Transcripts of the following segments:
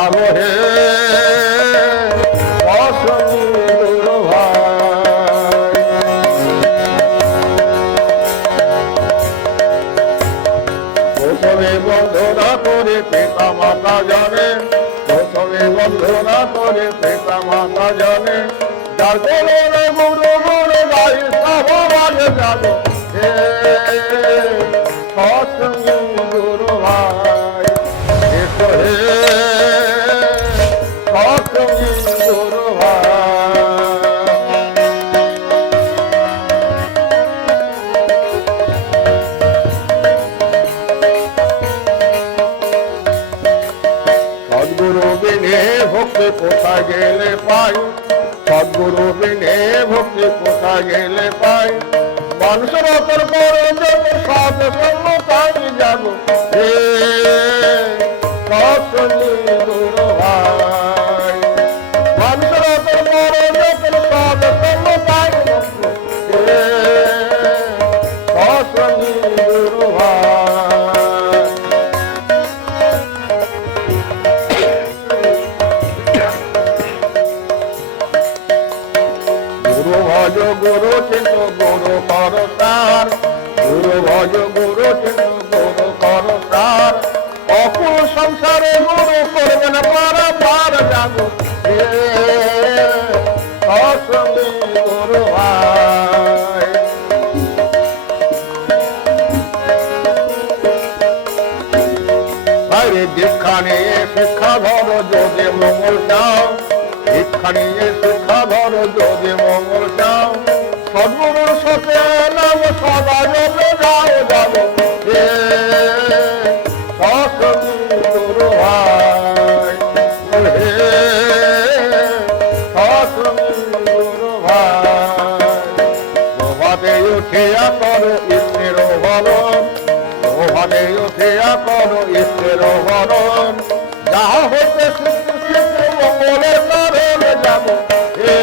জাগো হে অসঙ্গী গুরু ভাই। প্রথমে বন্ধনা করে পিতা মাতা জানে, প্রথমে বন্ধনা করে পিতা মাতা জানে, যার করোনে গুরু গুরু গাই সবাই জাগো হে অসঙ্গী গুরু ভাই। এসো হে অসঙ্গী গুরু ভাই। সদ্গুরু বিনে ভক্তি কোথায় গেলে পাই, সদ্গুরু বিনে ভক্তি কোথায় গেলে পাই, মানুষের অতর করে যত সাথে সঙ্গ তাই যাবো হে সৎসঙ্গী গুরু ভাই। মানুষের অতর করে যত সাথে সঙ্গ তাই যাবো হে সৎসঙ্গী গুরু ভাই। গুরু ভজ গুরু চিন্ত গুরু কর তার, গুরু ভজ গুরু চিন্ত গুরু কর তার, অকুল সংসারে গুরু করবেন পারাপার জাগো হে সৎসঙ্গী গুরু ভাই। বাইরে দীক্ষা নিয়ে শিক্ষা ধরো যদি মঙ্গল চাও, দীক্ষা নিয়ে শিক্ষা ধরো যদি মঙ্গল চাও, সদ্গুরুর সাথে নাম সদা জপে যাও যাবো হে সৎসঙ্গী গুরু ভাই। হে সৎসঙ্গী গুরু ভাই। প্রভাতে উঠিয়া করো ঈশ্বর বলন, প্রভাতে উঠিয়া করো ঈশ্বর বলন, যাহা হতে মঙ্গলের কারণ যাবো হে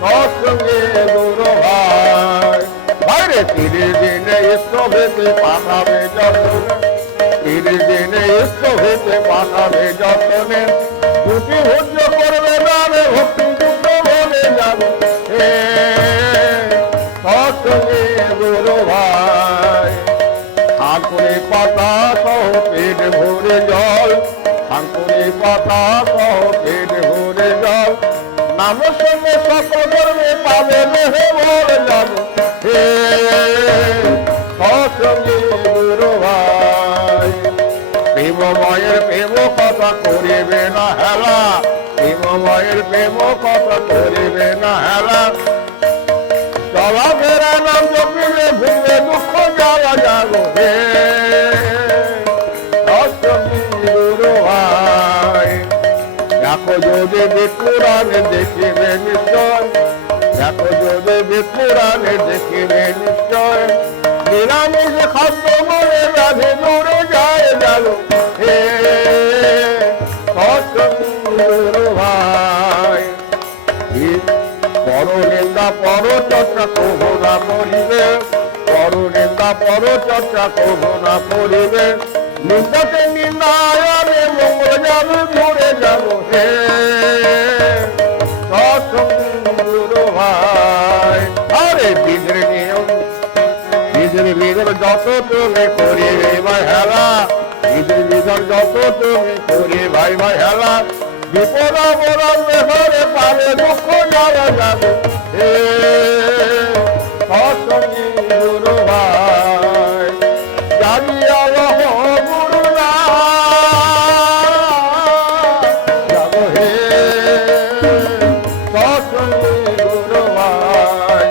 সৎসঙ্গী গুরু ভাই। বাইরে 30 দিনে ইষ্টভেতে পাঠাবে যতনে, 30 দিনে ইষ্টভেতে পাঠাবে যতনে, দুটি ভুজ করবে নামে ভক্তি যুক্ত বলে যাবো হে সৎসঙ্গী গুরু ভাই। আঙ্কুরি পাতা সহ পেট ভরে জল, আঙ্কুরি পাতা সহ পেট ভরে জল, নামের সঙ্গে সকল ধর্মে পাবে হে ভর যাবো হে সৎসঙ্গী গুরু ভাই। প্রেমময়ের প্রেম কথা করিবে না হেলা, প্রেমময়ের প্রেম কথা করিবে না হেলা, চলাফেরা নাম জপিলে ভুলবে দুঃখ যাওয়া যাবো হে সৎসঙ্গী গুরু ভাই। দেখো যদি বিপুরাণে দেখিবে নিশ্চয়, দেখো যদি বিপুরাণে দেখিবে নিশ্চয়, নিরামিষ খাদ্য মনে রাধে দূরে যায় যাবো হে সৎসঙ্গী গুরু ভাই। পরনিন্দা পরচর্চা কভু না করিবে, পরনিন্দা পরচর্চা কভু না করিবে, নিন্দাতে নিন্দায়নে মঙ্গল যাবে ঘুরে যাবো হে সৎসঙ্গী গুরু ভাই। আরে বিধের নিয়ম বিধের বিধের যত তুমি করিবে ভাই হেলা, বিধের বিধের যত তুমি করি ভাই ভাই হেলা, বিপদ বরণ হরে পারে দুঃখ যাওয়া যাবে হে সৎসঙ্গী গুরু ভাই। জাগিয়া লহ গুরু নাম যাবো হে সৎসঙ্গী গুরু ভাই।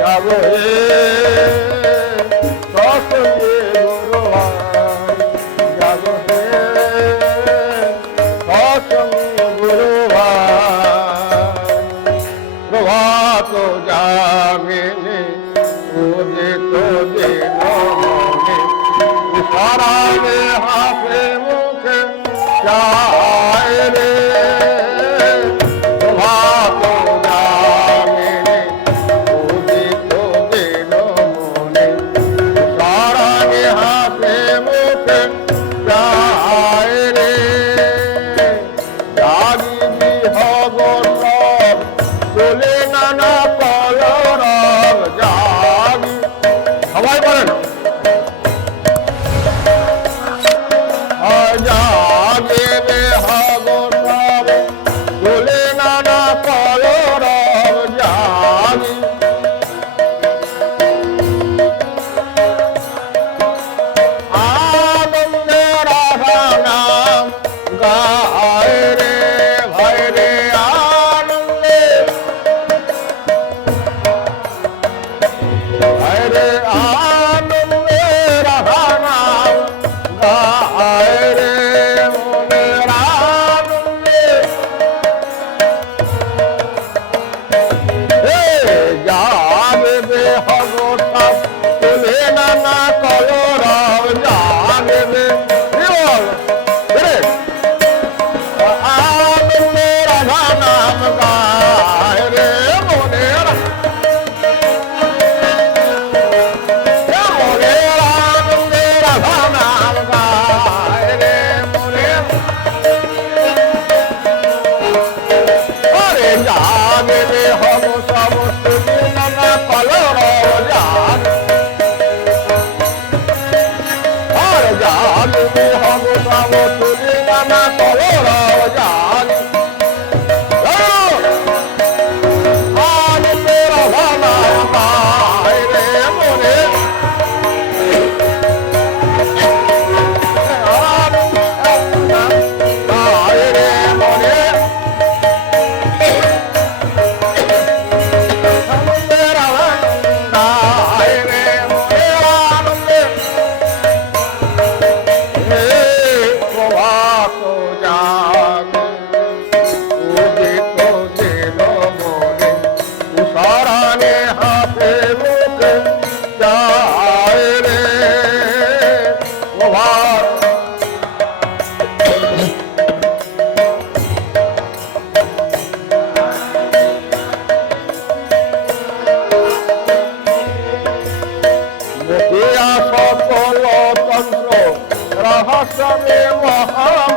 যাবো হে সৎসঙ্গী গুরু ভাই। যাবো হে সৎসঙ্গী গুরু ভাই। প্রভাত যামিনী উদিত দিন মনে, সারাবে হাসে মুখে চায় রে। প্রভাত যামিনী উদিত দিন মনে, সারাবে হাসে মুখে চায় রে।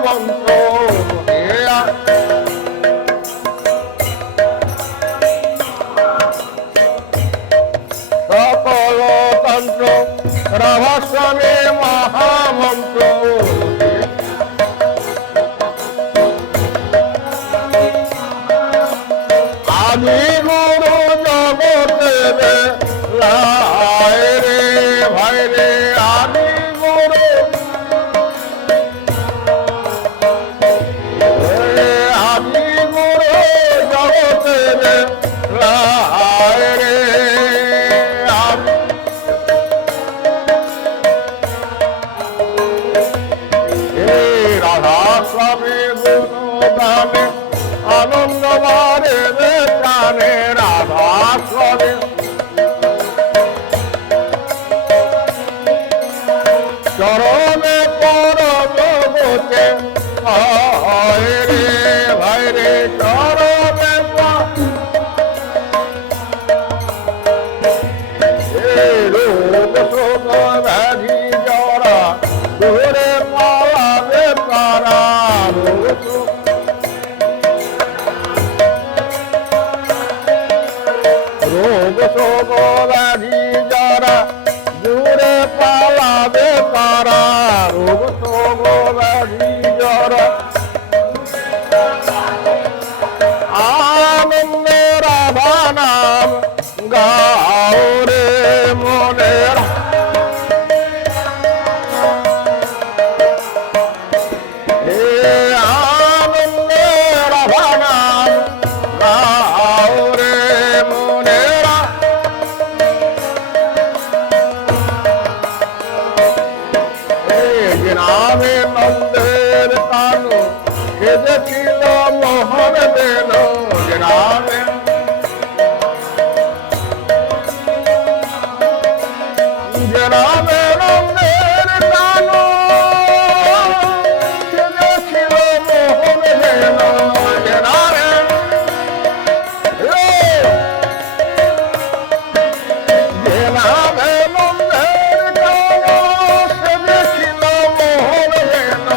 মন্ত্র সকল তন্ত্র রহস্যমে মহামন্ত্র আদি গুরু জগতের রায় রে ভাই রে আদি গুরু আদি গুরু জগতের রায় রে রাধা স্বামী গুরু গানে আনন্দ মারে প্রাণে রাধা স্বামী চরণে পরমতে ভাই রে ভাই রে চরণে রোগ শোক ব্যাধি জরা দূরে পালাবে তারা রোগ শোক ব্যাধি যারা দূরে পালাবে তারা রোগ শোক ব্যাধি যারা আনন্দে রাধা নাম গাও রে মনের আনন্দে রাধা নাম গাও রে মনেরা নামে নন্দের কানু সেজেছিল মোহন বেন নামে নামে নন্দের কানু সেজেছিল মোহন বেন নামে নামে নন্দের কানু সেজেছিল মোহন বেন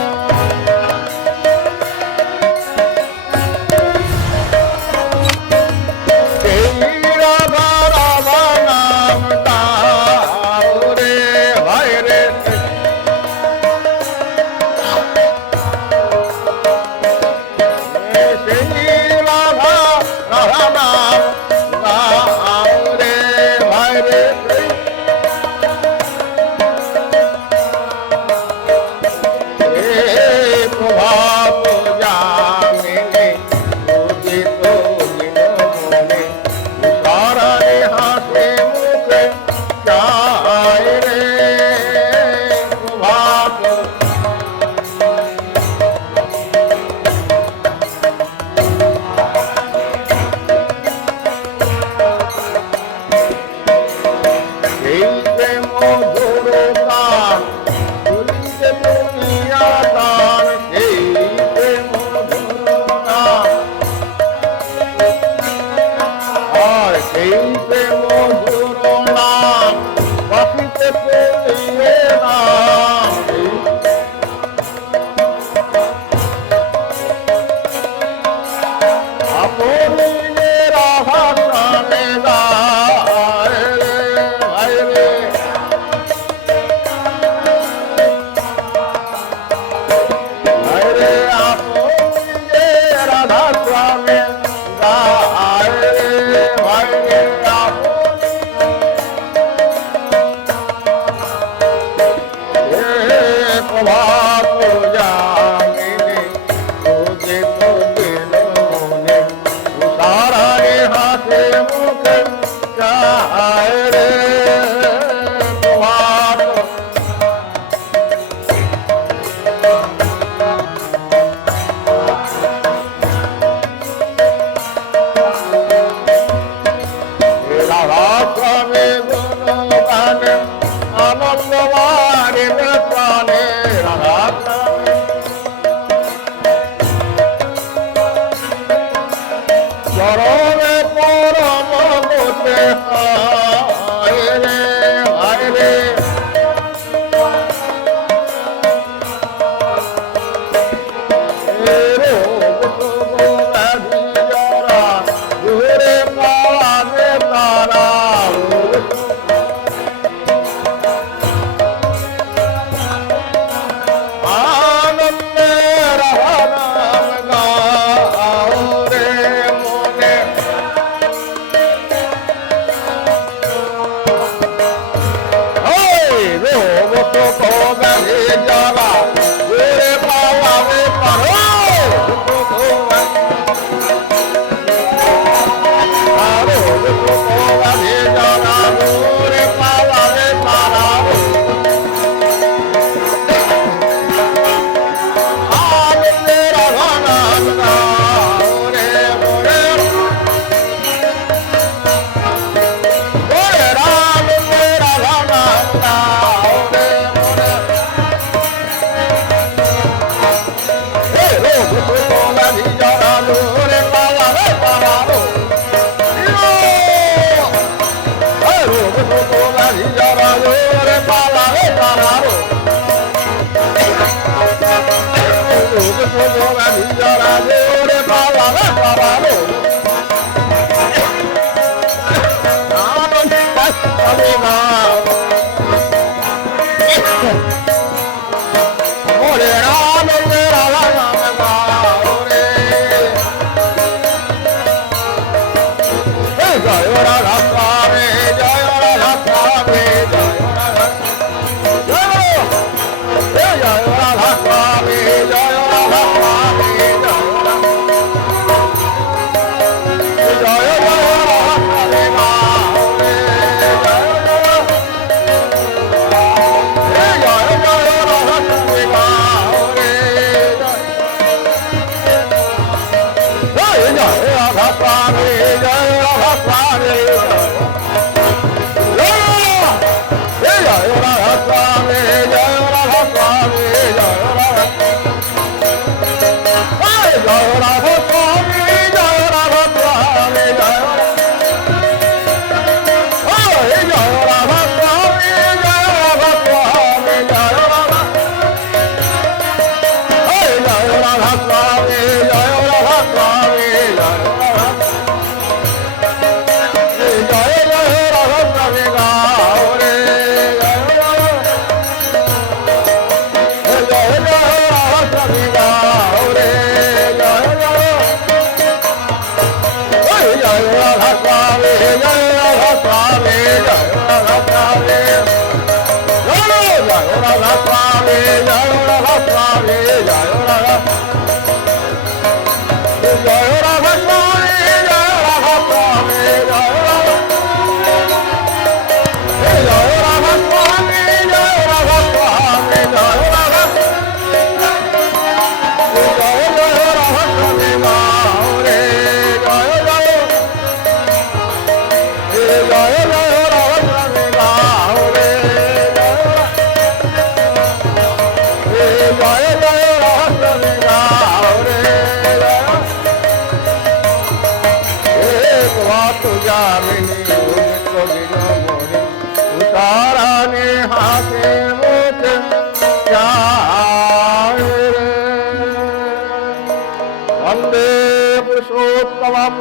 वंदे पुरुषोत्तमम्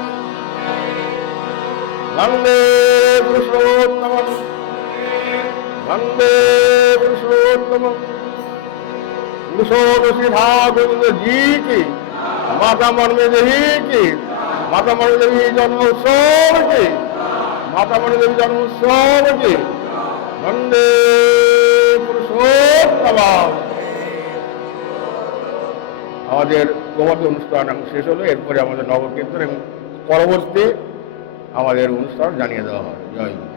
वंदे पुरुषोत्तमम् वंदे पुरुषोत्तमम्। पुरुषोत्तम भागवत जी की, माता मनमे देवी की, माता मनमे देवी जन्मोत्सव की, माता मनमे देवी जन्मोत्सव की। वंदे पुरुषोत्तम। আমাদের প্রবন্ধ অনুষ্ঠান এখন শেষ হলো, এরপরে আমাদের নবকীর্তন এবং পরবর্তী আমাদের অনুষ্ঠান জানিয়ে দেওয়া হবে। জয়।